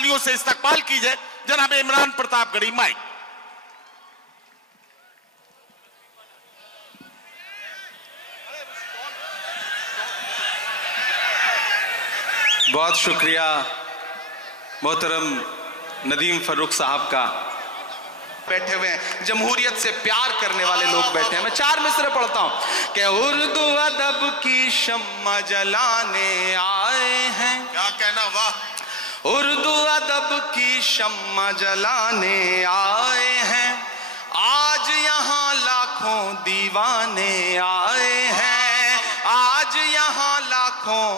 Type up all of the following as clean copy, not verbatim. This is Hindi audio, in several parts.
तालियों से इस्तकबाल कीजिए जनाब इमरान प्रतापगढ़ी माइक। बहुत शुक्रिया मोहतरम नदीम फरूक साहब का। बैठे हुए हैं, जमहूरियत से प्यार करने वाले लोग बैठे हैं। मैं 4 मिसरे पढ़ता हूं कि उर्दू अदब की शम्मा जलाने आए हैं। क्या कहना, वाह। उर्दू अदब की शम्मा जलाने आए हैं, आज यहाँ लाखों दीवाने आए हैं, आज यहाँ लाखों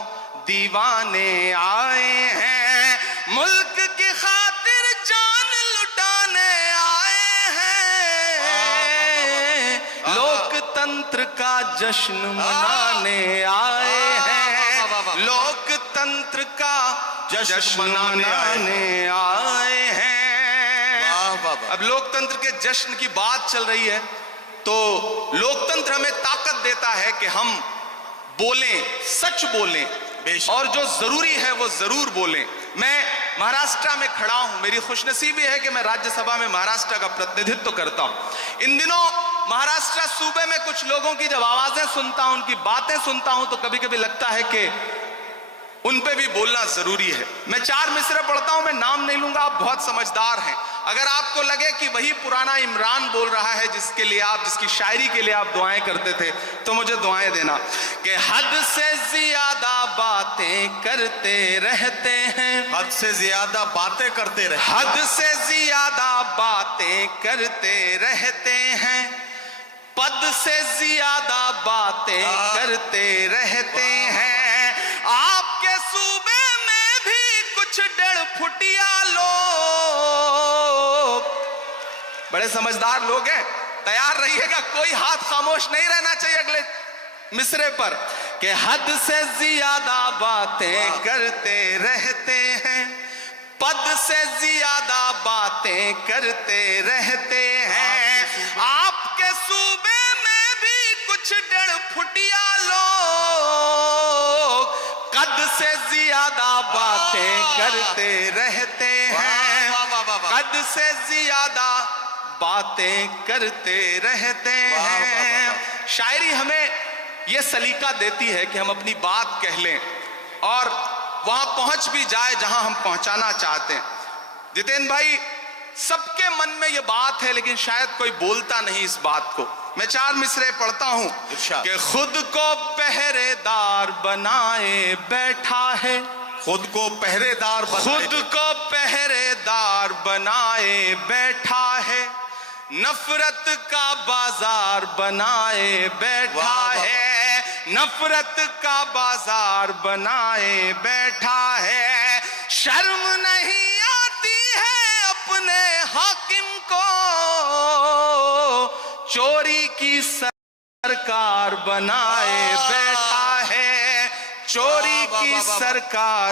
दीवाने आए हैं, मुल्क की खातिर जान लुटाने आए हैं, लोकतंत्र का जश्न मनाने आए हैं, लोकतंत्र का जश्न मनाने आए हैं। अब लोकतंत्र के जश्न की बात चल रही है तो लोकतंत्र हमें ताकत देता है कि हम बोलें, सच बोलें और जो जरूरी है वो जरूर बोलें। मैं महाराष्ट्र में खड़ा हूं, मेरी खुशनसीबी है कि मैं राज्यसभा में महाराष्ट्र का प्रतिनिधित्व करता हूं। इन दिनों महाराष्ट्र सूबे में कुछ लोगों की जब आवाजें सुनता हूं, उनकी बातें सुनता हूं तो कभी कभी लगता है कि उन पे भी बोलना जरूरी है। मैं 4 मिसरे पढ़ता हूं, मैं नाम नहीं लूंगा, आप बहुत समझदार हैं। अगर आपको लगे कि वही पुराना इमरान बोल रहा है जिसके लिए आप, जिसकी शायरी के लिए आप दुआएं करते थे, तो मुझे दुआएं देना कि हद से ज्यादा बातें करते रहते हैं, हद से ज्यादा बातें करते रहे, हद से ज्यादा बातें करते रहते हैं, पद से ज्यादा बातें करते रहते हैं, आपके सूबे में भी कुछ 1.5 फुटिया लोग, बड़े समझदार लोग हैं, तैयार रहिएगा, कोई हाथ खामोश नहीं रहना चाहिए अगले मिसरे पर कि हद से ज्यादा बातें करते रहते हैं, पद से ज्यादा बातें करते रहते हैं, आपके सूबे में भी कुछ 1.5 फुटिया लोग कद से ज्यादा बातें करते रहते हैं, कद से ज्यादा बातें करते रहते हैं। शायरी हमें यह सलीका देती है कि हम अपनी बात कह लें और वहां पहुंच भी जाए जहां हम पहुंचाना चाहते हैं। जितेंद्र भाई, सबके मन में यह बात है लेकिन शायद कोई बोलता नहीं इस बात को। मैं 4 मिसरे पढ़ता हूं कि खुद को पहरेदार बनाए बैठा है, खुद को पहरेदार, खुद को पहरेदार बनाए बैठा है, नफरत का बाजार बनाए बैठा है, नफरत का बाजार बनाए बैठा है, शर्म नहीं आती है अपने हाकिम को, चोरी की सरकार बनाए बैठा है, चोरी की सरकार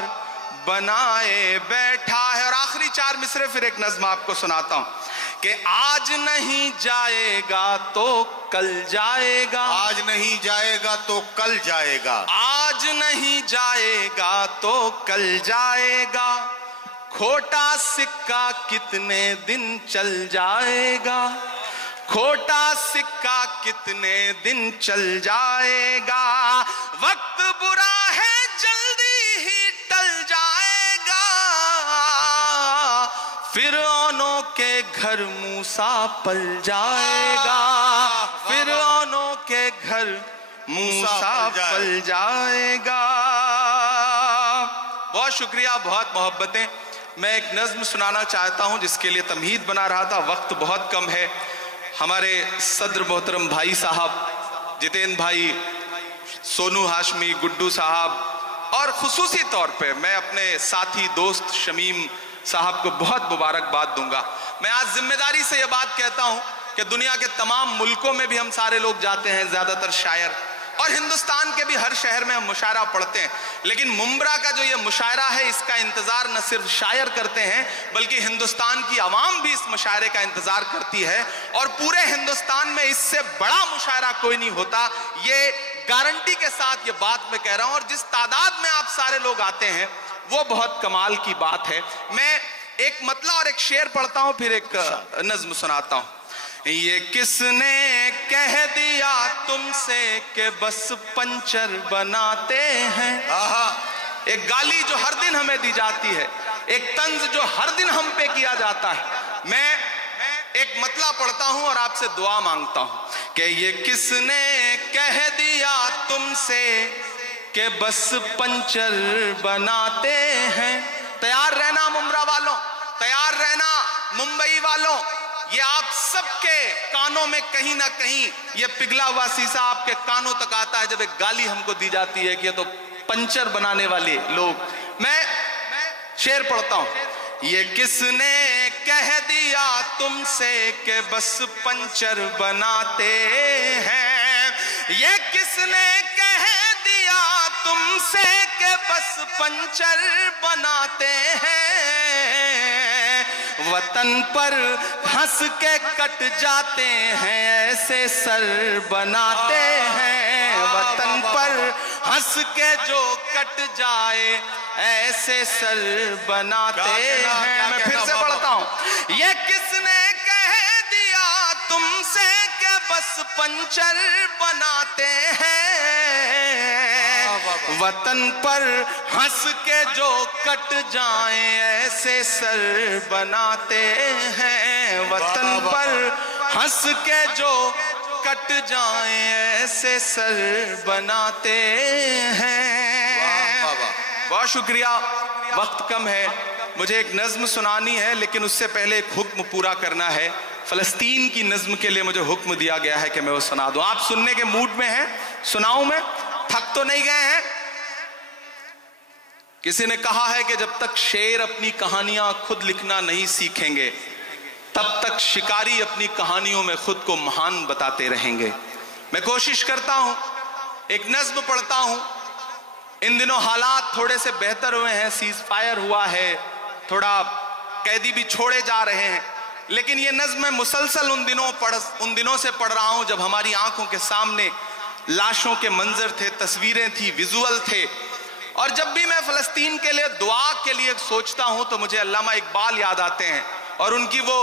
बनाए बैठा है। और आखिरी 4 मिसरे फिर एक नज्म आपको सुनाता हूं कि आज नहीं जाएगा तो कल जाएगा, आज नहीं जाएगा तो कल जाएगा, आज नहीं जाएगा तो कल जाएगा, खोटा सिक्का कितने दिन चल जाएगा, खोटा सिक्का कितने दिन चल जाएगा, वक्त बुरा है जल्दी ही टल जाएगा, फिरौनों के घर मूसा पल जाएगा, फिरौनों के घर मूसा पल जाएगा। बहुत शुक्रिया, बहुत मोहब्बतें। मैं एक नज्म सुनाना चाहता हूं जिसके लिए तमहीद बना रहा था, वक्त बहुत कम है। हमारे सदर मोहतरम भाई साहब जितेंद्र भाई, सोनू हाशमी, गुड्डू साहब और खुसूसी तौर पे मैं अपने साथी दोस्त शमीम साहब को बहुत मुबारकबाद दूंगा। मैं आज जिम्मेदारी से यह बात कहता हूं कि दुनिया के तमाम मुल्कों में भी हम सारे लोग जाते हैं, ज्यादातर शायर, और हिंदुस्तान के भी हर शहर में हम मुशायरा पढ़ते हैं, लेकिन मुंब्रा का जो ये मुशायरा है इसका इंतजार न सिर्फ शायर करते हैं बल्कि हिंदुस्तान की आवाम भी इस मुशायरे का इंतजार करती है, और पूरे हिंदुस्तान में इससे बड़ा मुशायरा कोई नहीं होता। ये गारंटी के साथ ये बात मैं कह रहा हूं। और जिस तादाद में आप सारे लोग आते हैं वो बहुत कमाल की बात है। मैं एक मतला और एक शेर पढ़ता हूं, फिर एक नज्म सुनाता हूं। ये किसने कह दिया तुमसे कि बस पंचर बनाते हैं। एक गाली जो हर दिन हमें दी जाती है, एक तंज जो हर दिन हम पे किया जाता है। मैं एक मतला पढ़ता हूं और आपसे दुआ मांगता हूं कि ये किसने कह दिया तुमसे कि बस पंचर बनाते हैं। तैयार रहना मुमरा वालों, तैयार रहना मुंबई वालों, ये आप सबके कानों में कहीं ना कहीं ये पिघला हुआ शीशा आपके कानों तक आता है जब एक गाली हमको दी जाती है कि ये तो पंचर बनाने वाले लोग। मैं शेर पढ़ता हूं। ये किसने कह दिया तुमसे कि बस पंचर बनाते हैं। ये किसने कह दिया तुमसे कि बस पंचर बनाते हैं। वतन पर हंस के कट जाते हैं ऐसे सर बनाते हैं। वतन पर हंस के जो कट जाए ऐसे सर बनाते हैं। मैं फिर से पढ़ता हूं। ये किसने कह दिया तुमसे कि बस पंचर बनाते हैं। वतन पर हंस के जो कट जाए ऐसे सर बनाते हैं। वतन पर हंस के जो कट जाए ऐसे सर बनाते हैं। बहुत शुक्रिया, वक्त कम है, मुझे एक नज्म सुनानी है लेकिन उससे पहले एक हुक्म पूरा करना है। फलस्तीन की नज्म के लिए मुझे हुक्म दिया गया है कि मैं वो सुना दूं। आप सुनने के मूड में हैं? सुनाऊं मैं? थक तो नहीं गए हैं? किसी ने कहा है कि जब तक शेर अपनी कहानियां खुद लिखना नहीं सीखेंगे तब तक शिकारी अपनी कहानियों में खुद को महान बताते रहेंगे। मैं कोशिश करता हूं, एक नज्म पढ़ता हूं। इन दिनों हालात थोड़े से बेहतर हुए हैं, सीज फायर हुआ है, थोड़ा कैदी भी छोड़े जा रहे हैं, लेकिन ये नज्म मैं मुसलसल उन दिनों से पढ़ रहा हूं जब हमारी आंखों के सामने लाशों के मंजर थे, तस्वीरें थी, विजुअल थे। और जब भी मैं फलस्तीन के लिए दुआ के लिए सोचता हूं तो मुझे अल्लामा इकबाल याद आते हैं और उनकी वो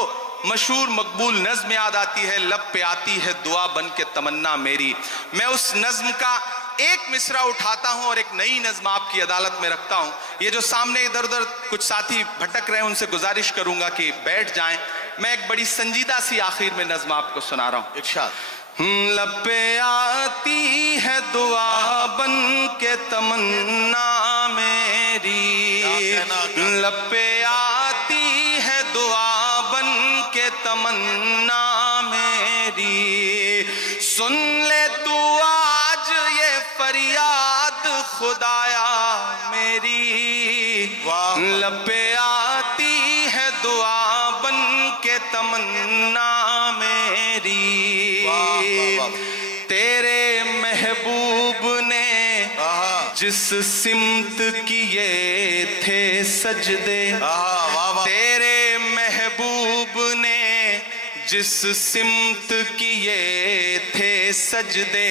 मशहूर मकबूल नज्म याद आती है, लब पे आती है दुआ बन के तमन्ना मेरी। मैं उस नज्म का एक मिसरा उठाता हूं और एक नई नज्म आपकी अदालत में रखता हूं। ये जो सामने इधर उधर कुछ साथी भटक रहे हैं उनसे गुजारिश करूंगा कि बैठ जाएं। मैं एक बड़ी संजीदा सी आखिर में नज्म आपको सुना रहा हूं। इरशाद। लब पे आती है दुआ बन के तमन्ना मेरी। लब पे आती है दुआ बन के तमन्ना मेरी। सुन ले तू आज ये फरियाद खुदाया मेरी। लब पे आती है दुआ बन के तमन्ना मेरी। तेरे महबूब ने जिस सिमत किए थे सजदे, तेरे महबूब ने जिस सिमत किए थे सजदे,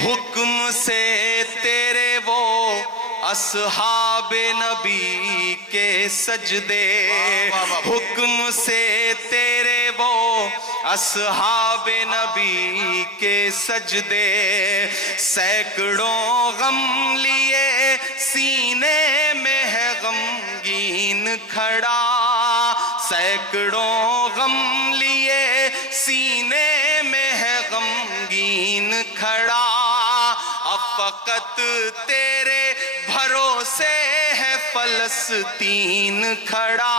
हुक्म से तेरे वो असहाबे नबी के सजदे, हुक्म से तेरे वो असहाबे नबी के सजदे। सैकड़ों गम लिए सीने में है गमगीन खड़ा, सैकड़ों गम लिए सीने में है गमगीन खड़ा। अब फकत तेरे भरोसे है फलस्तीन खड़ा।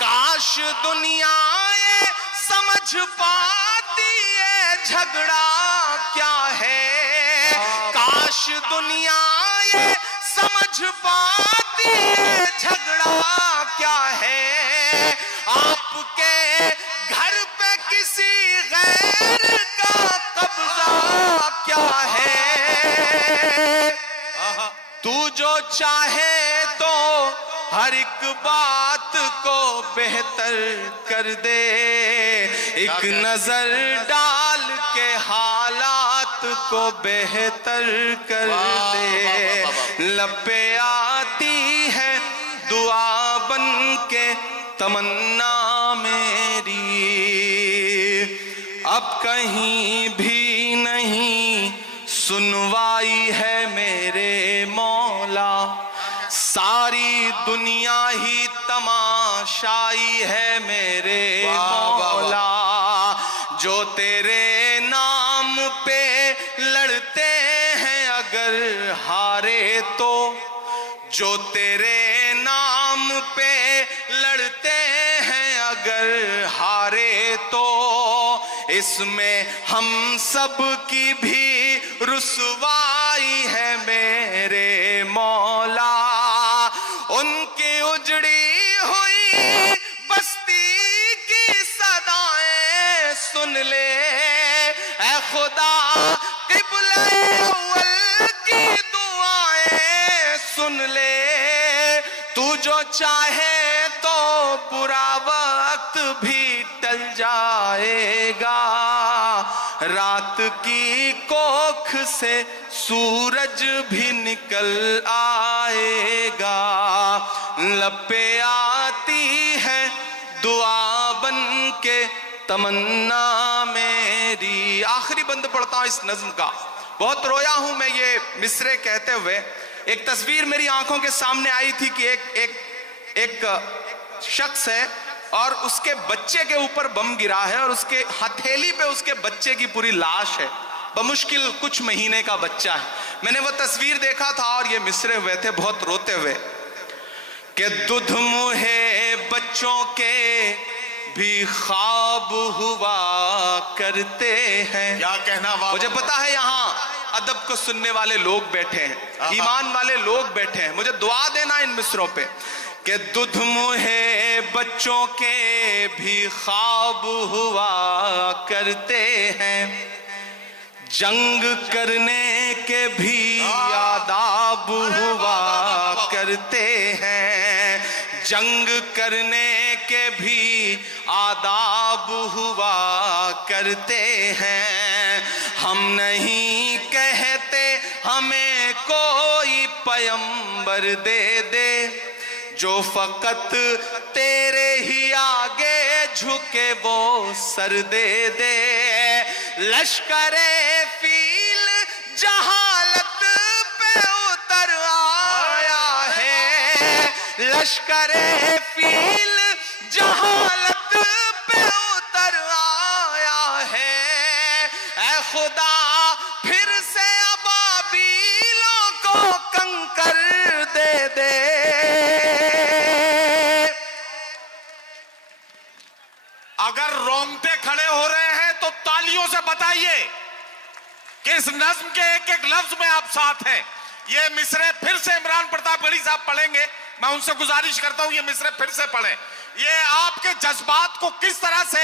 काश दुनिया ये समझ पाती है झगड़ा क्या है। काश दुनिया ये समझ पाती है झगड़ा क्या है। आपके घर पे किसी गैर का कब्जा क्या है। तू जो चाहे तो हर एक बात को बेहतर कर दे, एक नजर डाल के हालात को बेहतर कर दे। लब पे आती बन के तमन्ना मेरी, अब कहीं भी नहीं सुनवाई है मेरे मौला, सारी दुनिया ही तमाशाई है मेरे मौला। जो तेरे नाम पे लड़ते हैं अगर हारे तो, जो तेरे नाम पे लड़ते हैं अगर हारे तो, इसमें हम सब की भी रुसवाई है मेरे मौला। उनकी उजड़ी हुई बस्ती की सदाएं सुन ले ऐ खुदा, क़िबला अव्वल की दुआएं सुन ले। तू जो चाहे तो बुरा वक्त भी टल जाएगा, रात की कोख से सूरज भी निकल आएगा। लब पे आती है दुआ बन के तमन्ना मेरी। आखिरी बंद पढ़ता हूं इस नज्म का। बहुत रोया हूं मैं ये मिसरे कहते हुए। एक तस्वीर मेरी आंखों के सामने आई थी कि एक शख्स है और उसके बच्चे के ऊपर बम गिरा है और उसके हथेली पे उसके बच्चे की पूरी लाश है, बमुश्किल कुछ महीने का बच्चा है। मैंने वो तस्वीर देखा था और ये मिसरे हुए थे बहुत रोते हुए कि दुध मुहे बच्चों के भी ख्वाब हुआ करते हैं। क्या कहना, मुझे पता है यहाँ अदब को सुनने वाले लोग बैठे हैं, ईमान वाले लोग बैठे हैं, मुझे दुआ देना इन मिसरों पे कि दुध मुहे बच्चों के भी ख्वाब हुआ करते हैं, जंग करने के भी आदाब हुआ करते हैं, जंग करने के भी आदाब हुआ करते हैं। हम नहीं कहते हमें कोई पैगंबर दे दे, जो फकत तेरे ही आगे झुके वो सर दे दे। लश्करे फील जहालत पे उतर आया है, लश्करे फील जहालत पे उतर आया है। ऐ खुदा फिर से अबाबीलों को कंकर दे दे। अगर रोंगटे खड़े हो रहे हैं तो तालियों से बताइए कि इस नज्म के एक एक लफ्ज में आप साथ हैं। ये मिसरे फिर से इमरान प्रतापगढ़ी साहब पढ़ेंगे। मैं उनसे गुजारिश करता हूं ये मिसरे फिर से पढ़ें। ये आपके जज्बात को किस तरह से,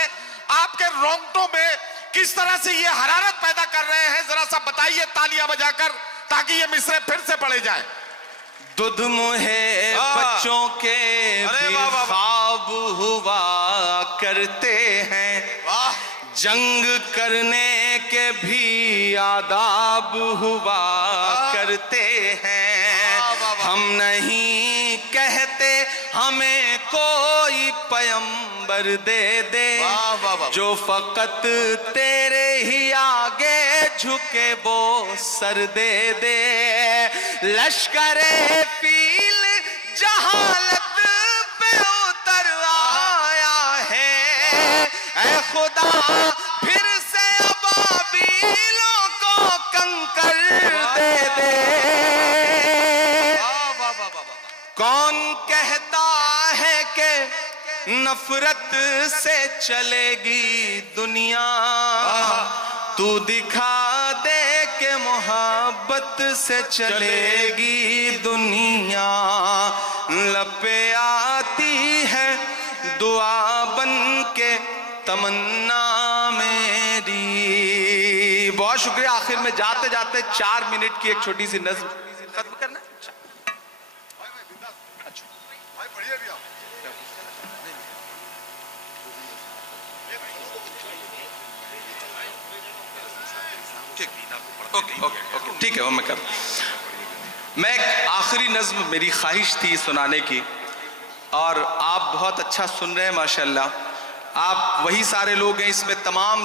आपके रोंगटों में किस तरह से ये हरारत पैदा कर रहे हैं, जरा सा बताइए तालियां बजाकर, ताकि ये मिसरे फिर से पढ़े जाए। दुध मुहे बच्चों के भी ख्वाब हुआ करते हैं, जंग करने के भी आदाब हुआ करते हैं। हम नहीं कहते हमें कोई पैगंबर दे दे, जो फकत तेरे ही आगे झुके वो सर दे दे। लश्करे फील जहालत पे उतर आया है, ऐ खुदा फिर से अबाबीलों को कंकर दे दे। कौन कहता है कि नफरत से चलेगी दुनिया, तू दिखा दे के मोहब्बत से चलेगी दुनिया। लपे आती है दुआ बन के तमन्ना मेरी। बहुत शुक्रिया। आखिर में जाते जाते 4 मिनट की एक छोटी सी नज्म खत्म करना। ओके, ठीक है, वो मैं कर। मैं एक आखिरी नज्म मेरी ख्वाहिश थी सुनाने की। और आप बहुत अच्छा सुन रहे हैं माशाल्लाह। आप वही सारे लोग हैं, इसमें तमाम